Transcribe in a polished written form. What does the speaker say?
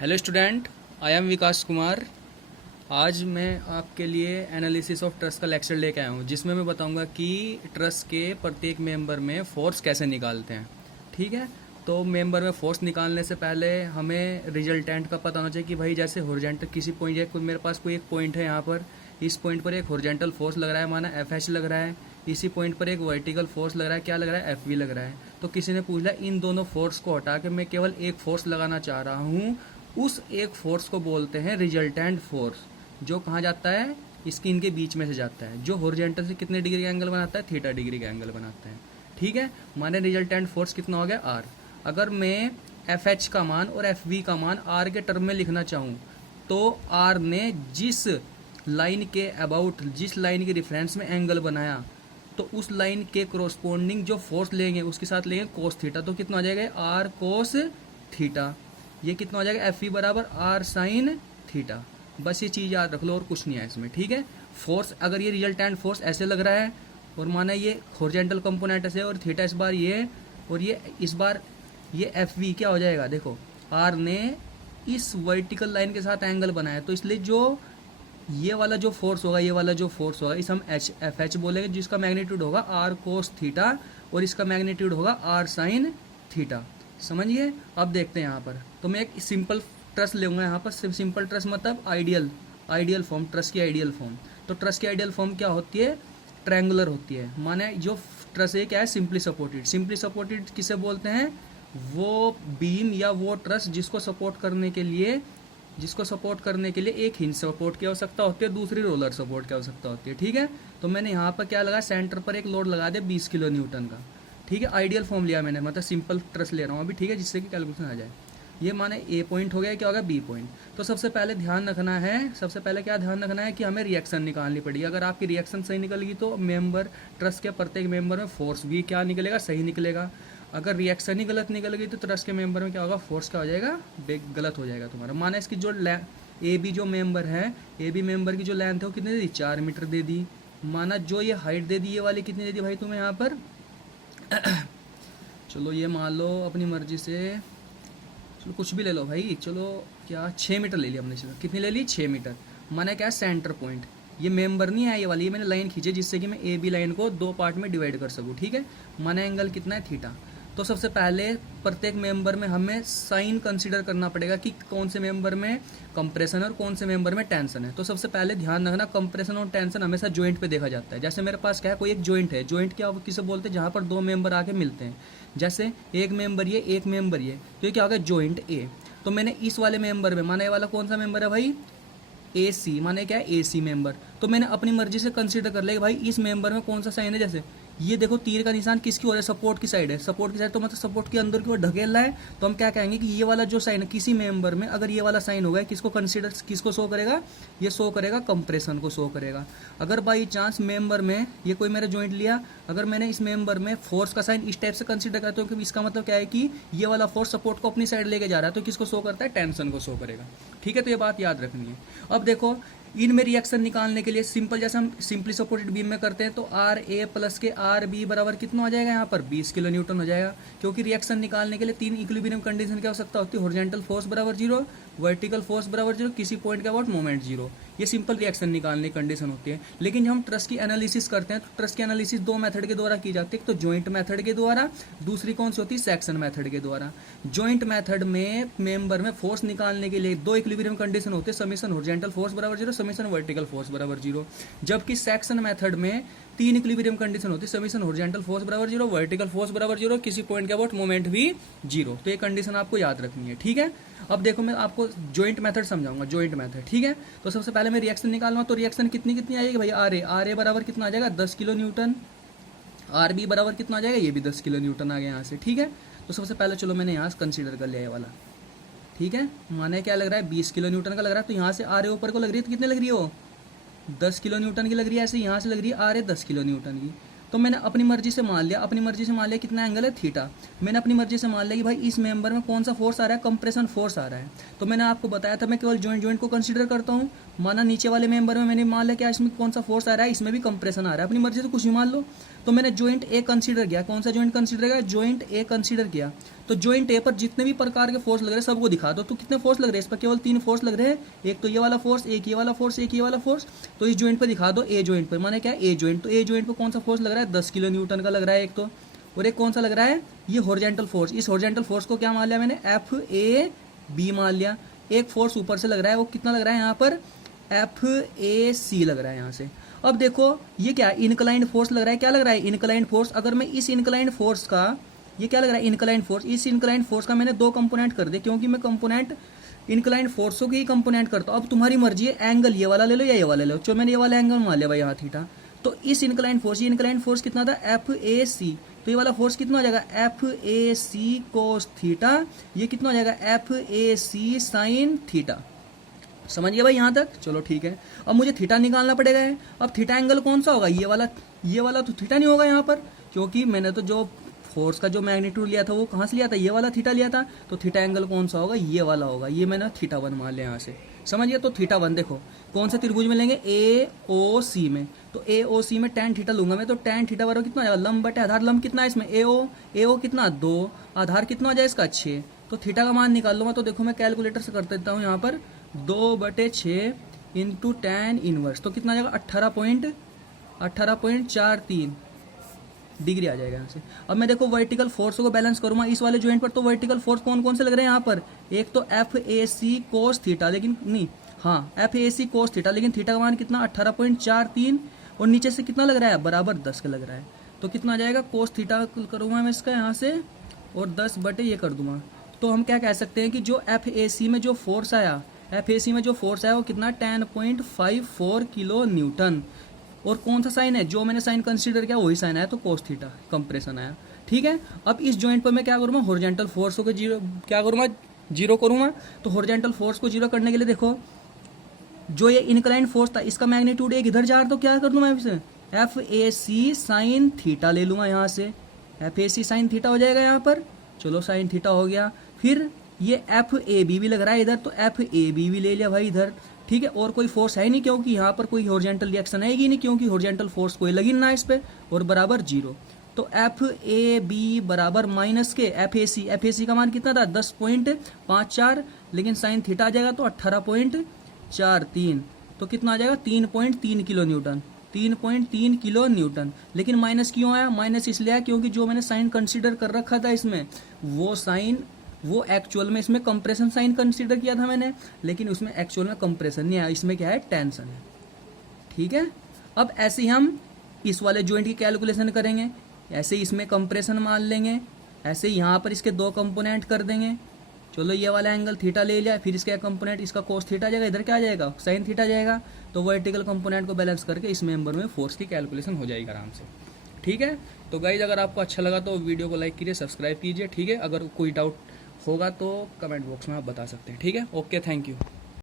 Hello student, I am विकास कुमार। आज मैं आपके लिए एनालिसिस ऑफ ट्रस्ट का लेक्चर लेके आया हूँ, जिसमें मैं बताऊँगा कि ट्रस्ट के प्रत्येक मेंबर में फोर्स कैसे निकालते हैं। ठीक है, तो मेंबर में फोर्स निकालने से पहले हमें रिजल्टेंट का पता होना चाहिए कि भाई जैसे हॉरिजॉन्टल किसी पॉइंट है, कोई मेरे पास कोई एक पॉइंट है यहाँ पर, इस पॉइंट पर एक हॉरिजॉन्टल फोर्स लग रहा है, माना एफ लग रहा है। इसी पॉइंट पर एक वर्टिकल फोर्स लग रहा है, क्या लग रहा है, एफ लग रहा है। तो किसी ने पूछ लिया इन दोनों फोर्स को हटा के मैं केवल एक फोर्स लगाना चाह रहा हूँ, उस एक फोर्स को बोलते हैं रिजल्टेंट फोर्स, जो कहाँ जाता है, स्किन के बीच में से जाता है, जो हॉरिजॉन्टल से कितने डिग्री का एंगल बनाता है, थीटा डिग्री का एंगल बनाता है। ठीक है, माने रिजल्टेंट फोर्स कितना हो गया, आर। अगर मैं एफ एच का मान और एफ वी का मान आर के टर्म में लिखना चाहूँ, तो आर ने जिस लाइन के अबाउट, जिस लाइन के रेफरेंस में एंगल बनाया, तो उस लाइन के कोरोस्पोंडिंग जो फोर्स लेंगे उसके साथ लेंगे कोस थीटा, तो कितना हो जाएगा, आर कोस थीटा। ये कितना हो जाएगा, एफ ई बराबर आर साइन थीटा। बस ये चीज़ याद रख लो और कुछ नहीं है इसमें। ठीक है, फोर्स अगर ये रिजल्टेंट फोर्स ऐसे लग रहा है और माना ये हॉरिजॉन्टल कंपोनेंट ऐसे और थीटा इस बार ये और ये इस बार ये एफ वी क्या हो जाएगा, देखो आर ने इस वर्टिकल लाइन के साथ एंगल बनाया, तो इसलिए जो ये वाला जो फोर्स होगा, ये वाला जो फोर्स होगा, इस हम एच एफ एच बोलेंगे, जिसका मैग्नीट्यूड होगा आर कोस थीटा और इसका मैग्नीट्यूड होगा आर साइन थीटा। समझिए। अब देखते हैं यहाँ पर, तो मैं एक सिंपल ट्रस्ट लूँगा यहाँ पर। सिंपल ट्रस्ट मतलब आइडियल फॉर्म, ट्रस्ट की आइडियल फॉर्म। तो ट्रस्ट की आइडियल फॉर्म क्या होती है, ट्रायंगुलर होती है। माने जो ट्रस्ट है क्या है, सिंपली सपोर्टेड। सिंपली सपोर्टेड किसे बोलते हैं, वो बीम या वो ट्रस्ट जिसको सपोर्ट करने के लिए एक हिंज सपोर्ट की आवश्यकता होती है, दूसरी रोलर सपोर्ट की आवश्यकता होती है। ठीक है, तो मैंने यहाँ पर क्या लगा, सेंटर पर एक लोड लगा दिया 20 किलो न्यूटन का। ठीक है, आइडियल फॉर्म लिया मैंने, मतलब सिंपल ट्रस्ट ले रहा हूँ अभी। ठीक है, जिससे कि कैलकुलेशन आ जाए। ये माने ए पॉइंट हो गया, क्या होगा, बी पॉइंट। तो सबसे पहले ध्यान रखना है, सबसे पहले क्या ध्यान रखना है कि हमें रिएक्शन निकालनी पड़ेगी। अगर आपकी रिएक्शन सही निकल गई तो मेंबर, ट्रस्ट के प्रत्येक मेंबर में फोर्स भी क्या निकलेगा, सही निकलेगा। अगर रिएक्शन ही गलत निकल गई तो ट्रस्ट के मेंबर में क्या होगा, फोर्स क्या हो जाएगा, गलत हो जाएगा तुम्हारा। माना इसकी जो ए बी जो मेंबर है, ए बी मेंबर की जो लेंथ है वो कितनी दे दी, 4 मीटर दे दी। माना जो ये हाइट दे दी, ये वाली कितनी दे दी भाई तुम्हें यहाँ पर चलो ये मान लो अपनी मर्जी से, चलो कुछ भी ले लो भाई, चलो क्या 6 मीटर ले लिया हमने। चलो कितनी ले ली, 6 मीटर। माना क्या है, सेंटर पॉइंट। ये मेंबर नहीं है ये वाली, ये मैंने लाइन खींची जिससे कि मैं ए बी लाइन को 2 पार्ट में डिवाइड कर सकूँ। ठीक है, माना एंगल कितना है, थीटा। तो सबसे पहले प्रत्येक मेंबर में हमें साइन कंसीडर करना पड़ेगा कि कौन से मेंबर में कंप्रेशन है और कौन से मेंबर में टेंशन है। तो सबसे पहले ध्यान रखना, कंप्रेशन और टेंशन हमेशा जॉइंट पे देखा जाता है। जैसे मेरे पास क्या है, कोई एक जॉइंट है, जॉइंट क्या किसे बोलते हैं, जहाँ पर 2 मेंबर आके मिलते हैं। जैसे एक मेंबर ये, एक मेंबर ये, तो ये क्या होगा, जॉइंट ए। तो मैंने इस वाले मेंबर में, माना ये वाला कौन सा मेंबर है भाई, ए सी, माने क्या है, ए सी मेंबर। तो मैंने अपनी मर्जी से कंसीडर कर लिया कि भाई इस मेंबर में कौन सा साइन है। जैसे ये देखो तीर का निशान किसकी ओर है, सपोर्ट की साइड है। सपोर्ट की साइड तो मतलब सपोर्ट के अंदर की ओर ढकेल रहा है। तो हम क्या कहेंगे कि ये वाला जो साइन है किसी मेंबर में, अगर ये वाला साइन होगा, किसको कंसीडर, किसको शो करेगा, ये शो करेगा कंप्रेशन को शो करेगा। अगर बाई चांस मेंबर में ये कोई मेरा जॉइंट लिया, अगर मैंने इस मेंबर में फोर्स का साइन इस टाइप से कंसीडर करता हूँ, क्योंकि इसका मतलब क्या है कि ये वाला फोर्स सपोर्ट को अपनी साइड लेके जा रहा है, तो किसको शो करता है, टेंशन को शो करेगा। ठीक है, तो ये बात याद रखनी है। अब देखो इनमें रिएक्शन निकालने के लिए सिंपल, जैसे हम सिंपली सपोर्टेड बीम में करते हैं, तो आर ए प्लस के आर बी बराबर कितना हो जाएगा, यहाँ पर 20 किलो न्यूटन हो जाएगा। क्योंकि रिएक्शन निकालने के लिए 3 इक्विलिब्रियम कंडीशन की आवश्यकता होती है, हॉरिजॉन्टल फोर्स बराबर 0, वर्टिकल फोर्स बराबर 0, किसी पॉइंट के अबाउट मोमेंट 0। ये सिंपल रिएक्शन निकालने की कंडीशन होती है। लेकिन जब हम ट्रस्ट की एनालिसिस करते हैं, तो ट्रस्ट की एनालिसिस 2 मेथड के द्वारा की जाती है। एक तो जॉइंट मेथड के द्वारा, दूसरी कौन सी होती है, सेक्शन मेथड के द्वारा। जॉइंट मेथड में मेंबर में फोर्स निकालने के लिए 2 इक्विलिब्रियम कंडीशन होते हैं, समीशन हॉरिजॉन्टल फोर्स बराबर 0, समीशन वर्टिकल फोर्स बराबर 0। जबकि सेक्शन मेथड में 3 इक्विलिब्रियम कंडीशन होती है, समीशन हॉरिजॉन्टल फोर्स बराबर 0, वर्टिकल फोर्स बराबर 0, किसी पॉइंट के अबाउट मोमेंट भी 0। तो ये कंडीशन आपको याद रखनी है। ठीक है, अब देखो मैं आपको जॉइंट मेथड समझाऊंगा, जॉइंट मेथड। ठीक है, तो सबसे पहले मैं रिएक्शन निकालूंगा, तो रिएक्शन कितनी आएगी भाई, आर ए बराबर कितना आ जाएगा, 10 किलो न्यूटन। आर बी बराबर कितना आ जाएगा, ये भी 10 किलो न्यूटन आ गया यहाँ से। ठीक है, तो सबसे पहले चलो मैंने यहाँ से कंसीडर कर लिया ये वाला। ठीक है, माने क्या लग रहा है, 20 किलो न्यूटन का लग रहा है। तो यहाँ से आर ए ऊपर को लग रही है, तो कितने लग रही है वो, 10 किलो न्यूटन की लग रही है। ऐसे यहाँ से लग रही है आर ए 10 किलो न्यूटन की। तो मैंने अपनी मर्जी से मान लिया, अपनी मर्जी से मान लिया कितना एंगल है, थीटा। मैंने अपनी मर्जी से मान लिया कि भाई इस मेंबर में कौन सा फोर्स आ रहा है, कंप्रेशन फोर्स आ रहा है। तो मैंने आपको बताया था मैं केवल जॉइंट को कंसीडर करता हूँ। माना नीचे वाले मेंबर में मैंने मान लिया क्या इसमें कौन सा फोर्स आ रहा है, इसमें भी कंप्रेशन आ रहा है, अपनी मर्जी से कुछ भी मान लो। तो तो मैंने जॉइंट ए कंसीडर किया। कौन सा जॉइंट कंसीडर किया? जॉइंट ए कंसीडर किया। तो जॉइंट ए पर जितने भी प्रकार के फोर्स लग रहे हैं सबको दिखा दो। तो कितने फोर्स लग रहे हैं इस पर? केवल 3 फोर्स लग रहे हैं, एक तो ये वाला फोर्स, एक ये वाला फोर्स, एक ये वाला फोर्स। तो इस जॉइंट पर दिखा दो ए जॉइंट पर, माने क्या? A joint. तो ए जॉइंट पर कौन सा फोर्स लग रहा है? 10 किलो न्यूटन का लग रहा है एक तो, और एक कौन सा लग रहा है? ये हॉरिजॉन्टल फोर्स। इस हॉरिजॉन्टल फोर्स को क्या मान लिया मैंने? एफ ए बी मान लिया। एक फोर्स ऊपर से लग रहा है, वो कितना लग रहा है यहाँ पर? एफ ए सी लग रहा है यहाँ से। अब देखो ये क्या है? इनक्लाइंड फोर्स लग रहा है। क्या लग रहा है? Inclined force. अगर मैं इस इनक्लाइंड फोर्स का, ये क्या लग रहा है? Inclined force. इस इनक्लाइंड फोर्स का मैंने 2 कंपोनेंट कर दिया, क्योंकि मैं कंपोनेंट इनक्लाइंड फोर्सों के ही कंपोनेंट करता हूँ। अब तुम्हारी मर्जी है, एंगल ये वाला ले लो या ये वाला ले लो। चलो मैंने ये वाला एंगल मान लिया भाई यहाँ थीटा। तो इस इनक्लाइंड फोर्स, ये इनक्लाइंड फोर्स कितना था? F A C. तो ये वाला फोर्स कितना हो जाएगा? F A C cos theta. ये कितना हो जाएगा? F A C sine theta. समझ गया भाई यहाँ तक? चलो ठीक है। अब मुझे थीटा निकालना पड़ेगा। अब थीटा एंगल कौन सा होगा? ये वाला। ये वाला तो थीटा नहीं होगा यहाँ पर, क्योंकि मैंने तो जो फोर्स का जो मैग्नीट्यूड लिया था वो कहाँ से लिया था? ये वाला थीटा लिया था। तो थीटा एंगल कौन सा होगा? ये वाला होगा। ये मैंने थीटा 1 मान लिया यहाँ से। समझ गया? तो थीटा 1 देखो कौन सा त्रिभुज में लेंगे? ए ओ सी में। तो ए ओ सी में tan थीटा लूंगा मैं। तो tan थीटा बराबर कितना हो जाएगा? लंब बटे आधार। लंब कितना है इसमें? ए ओ कितना? 2। आधार कितना हो जाए इसका? 6। तो थीटा का मान निकाल लूंगा। तो देखो मैं कैलकुलेटर से कर देता हूँ यहाँ पर, 2/6 इंटू tan इनवर्स। तो कितना आ जाएगा? 18.43 डिग्री आ जाएगा यहाँ से। अब मैं देखो वर्टिकल फोर्स को बैलेंस करूंगा इस वाले जॉइंट पर। तो वर्टिकल फोर्स कौन कौन से लग रहे हैं यहाँ पर? एक तो F A C cos theta, लेकिन नहीं, हाँ F A C cos theta, लेकिन थीटा का मान कितना? 18.43। और नीचे से कितना लग रहा है? बराबर 10 का लग रहा है। तो कितना आ जाएगा? कोस थीटा करूँगा मैं इसका यहाँ से, और 10 बटे ये कर दूंगा। तो हम क्या कह सकते हैं कि जो एफ ए सी में जो फोर्स आया, एफ ए सी में जो फोर्स आया वो कितना? 10.54 किलो न्यूटन। और कौन सा साइन है? जो मैंने साइन कंसीडर किया वही साइन आया, तो कोस थीटा कंप्रेशन आया। ठीक है। अब इस जॉइंट पर मैं क्या करूँगा? हॉरिजॉन्टल फोर्स को जीरो क्या करूँगा? जीरो करूँगा। तो हॉरिजॉन्टल फोर्स को जीरो करने के लिए देखो, जो ये इनक्लाइंड फोर्स था इसका मैग्नीट्यूड एक इधर जा रहा, तो क्या कर दूँ मैं इसे? F A C sine theta ले लूँगा यहाँ से। F A C sine theta हो जाएगा यहाँ पर। चलो साइन थीटा हो गया। फिर ये एफ ए बी भी लग रहा है इधर, तो एफ ए बी भी ले लिया भाई इधर। ठीक है। और कोई फोर्स है नहीं, क्योंकि यहाँ पर कोई हॉरिजॉन्टल रिएक्शन आएगी नहीं, क्योंकि हॉरिजॉन्टल फोर्स कोई लगी ना इस पे, और बराबर 0। तो एफ ए बी बराबर माइनस के एफ ए सी का मान कितना था? 10.54, लेकिन साइन थीटा आ जाएगा तो 18.43। तो कितना आ जाएगा? 3.3 किलो न्यूटन। 3.3 kilo Newton. लेकिन माइनस क्यों आया? माइनस इसलिए आया क्योंकि जो मैंने साइन कंसीडर कर रखा था इसमें, वो एक्चुअल में इसमें कंप्रेशन साइन कंसीडर किया था मैंने, लेकिन उसमें एक्चुअल में कंप्रेशन नहीं आया, इसमें क्या है? टेंशन है। ठीक है। अब ऐसे ही हम इस वाले जॉइंट की कैलकुलेशन करेंगे। ऐसे ही इसमें कंप्रेशन मान लेंगे, ऐसे ही यहाँ पर इसके 2 कंपोनेंट कर देंगे। चलो ये वाला एंगल थीटा ले लिया, फिर इसका कंपोनेंट इसका कोस थीटा जाएगा, इधर क्या आ जाएगा? साइन थीटा जाएगा। तो वर्टिकल कंपोनेंट को बैलेंस करके इस मेंबर में फोर्स की कैलकुलेशन हो जाएगी आराम से। ठीक है। तो गाइज अगर आपको अच्छा लगा तो वीडियो को लाइक कीजिए, सब्सक्राइब कीजिए। ठीक है। अगर कोई डाउट होगा तो कमेंट बॉक्स में आप बता सकते हैं। ठीक है। Okay, thank you.